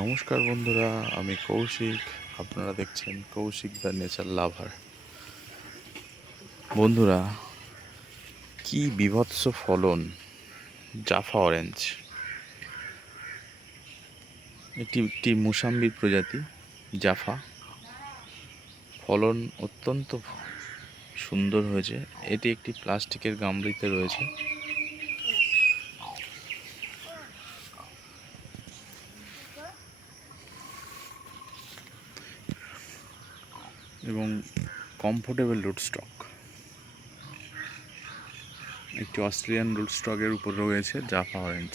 নমস্কার বন্ধুরা, আমি কৌশিক। আপনারা দেখছেন কৌশিক দ্য নেচার লাভার। বন্ধুরা, কি বীভৎস ফলন! জাফা অরেঞ্জ এটি একটি মুসাম্বির প্রজাতি। জাফা ফলন অত্যন্ত সুন্দর হয়েছে। এটি একটি প্লাস্টিকের গামলিতে রয়েছে। এবং কমফোর্টেবল রুট স্টক, একটি অস্ট্রেলিয়ান রুট স্টকের উপর রয়েছে জাফা অরেঞ্জ।